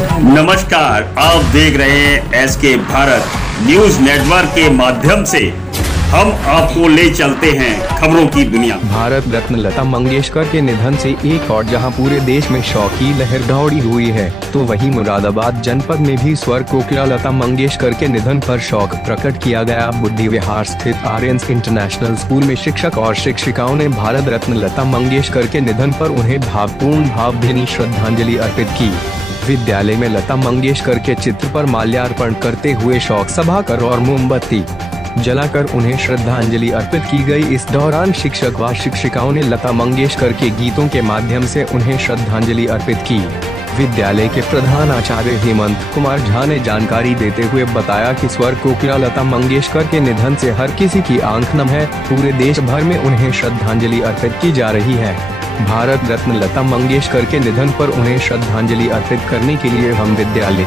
नमस्कार, आप देख रहे हैं एसके भारत न्यूज नेटवर्क के माध्यम से हम आपको ले चलते हैं खबरों की दुनिया। भारत रत्न लता मंगेशकर के निधन से एक और जहां पूरे देश में शोक की लहर दौड़ी हुई है, तो वहीं मुरादाबाद जनपद में भी स्वर कोकिला लता मंगेशकर के निधन पर शोक प्रकट किया गया। बुद्धि विहार स्थित आर्यन्स इंटरनेशनल स्कूल में शिक्षक और शिक्षिकाओं ने भारत रत्न लता मंगेशकर के निधन पर उन्हें भावभीनी श्रद्धांजलि अर्पित की। विद्यालय में लता मंगेशकर के चित्र पर माल्यार्पण करते हुए शोक सभा कर और मोमबत्ती जलाकर उन्हें श्रद्धांजलि अर्पित की गई। इस दौरान शिक्षक व शिक्षिकाओं ने लता मंगेशकर के गीतों के माध्यम से उन्हें श्रद्धांजलि अर्पित की। विद्यालय के प्रधानाचार्य हेमंत कुमार झा ने जानकारी देते हुए बताया कि स्वर कोकिला लता मंगेशकर के निधन से हर किसी की आंख नम है। पूरे देश भर में उन्हें श्रद्धांजलि अर्पित की जा रही है। भारत रत्न लता मंगेशकर के निधन पर उन्हें श्रद्धांजलि अर्पित करने के लिए हम विद्यालय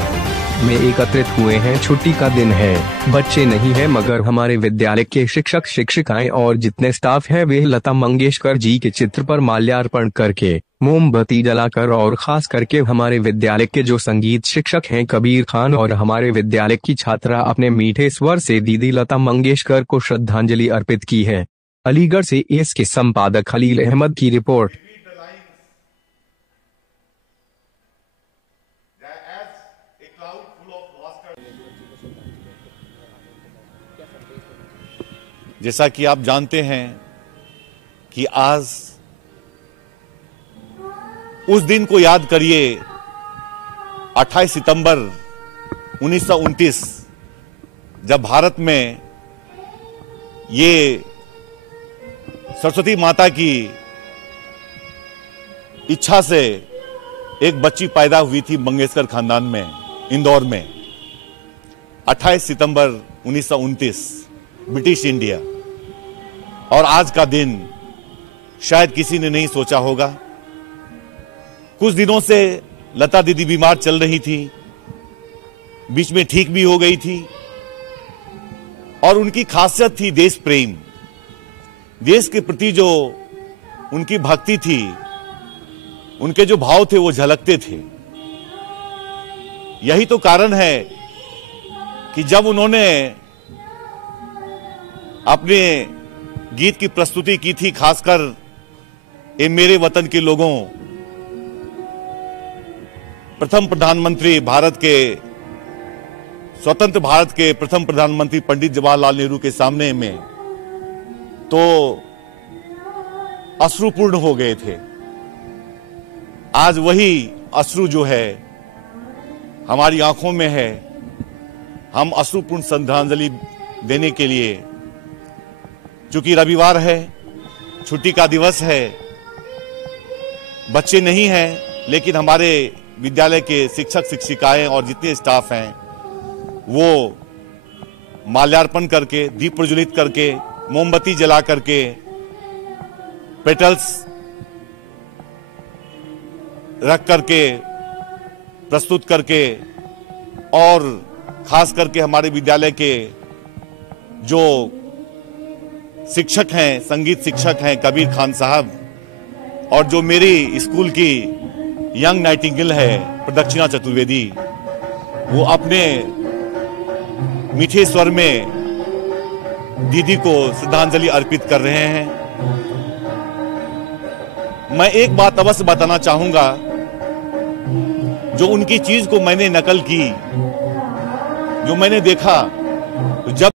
में एकत्रित हुए हैं। छुट्टी का दिन है, बच्चे नहीं हैं, मगर हमारे विद्यालय के शिक्षक शिक्षिकाएं और जितने स्टाफ हैं वे लता मंगेशकर जी के चित्र पर माल्यार्पण करके मोमबत्ती जलाकर और खास करके हमारे विद्यालय के जो संगीत शिक्षक हैं कबीर खान और हमारे विद्यालय की छात्रा अपने मीठे स्वर से दीदी लता मंगेशकर को श्रद्धांजलि अर्पित की है। अलीगढ़ से इसके संपादक खलील अहमद की रिपोर्ट। जैसा कि आप जानते हैं कि आज उस दिन को याद करिए, 28 सितंबर 1929, जब भारत में ये सरस्वती माता की इच्छा से एक बच्ची पैदा हुई थी मंगेशकर खानदान में, इंदौर में। 28 सितंबर 1929, ब्रिटिश इंडिया। और आज का दिन शायद किसी ने नहीं सोचा होगा। कुछ दिनों से लता दीदी बीमार चल रही थी, बीच में ठीक भी हो गई थी, और उनकी खासियत थी देश प्रेम। देश के प्रति जो उनकी भक्ति थी, उनके जो भाव थे वो झलकते थे। यही तो कारण है कि जब उन्होंने अपने गीत की प्रस्तुति की थी, खासकर ये मेरे वतन के लोगों, प्रथम प्रधानमंत्री भारत के, स्वतंत्र भारत के प्रथम प्रधानमंत्री पंडित जवाहरलाल नेहरू के सामने में, तो अश्रुपूर्ण हो गए थे। आज वही अश्रु जो है हमारी आंखों में है। हम अश्रुपूर्ण श्रद्धांजलि देने के लिए, चूंकि रविवार है, छुट्टी का दिवस है, बच्चे नहीं हैं, लेकिन हमारे विद्यालय के शिक्षक शिक्षिकाएं और जितने स्टाफ हैं वो माल्यार्पण करके, दीप प्रज्वलित करके, मोमबत्ती जला करके, पेटल्स रख करके, प्रस्तुत करके, और खास करके हमारे विद्यालय के जो शिक्षक हैं, संगीत शिक्षक हैं कबीर खान साहब, और जो मेरी स्कूल की यंग नाइटिंगेल है प्रदक्षिणा चतुर्वेदी, वो अपने मीठे स्वर में दीदी को श्रद्धांजलि अर्पित कर रहे हैं। मैं एक बात अवश्य बताना चाहूंगा, जो उनकी चीज को मैंने नकल की, जो मैंने देखा, जब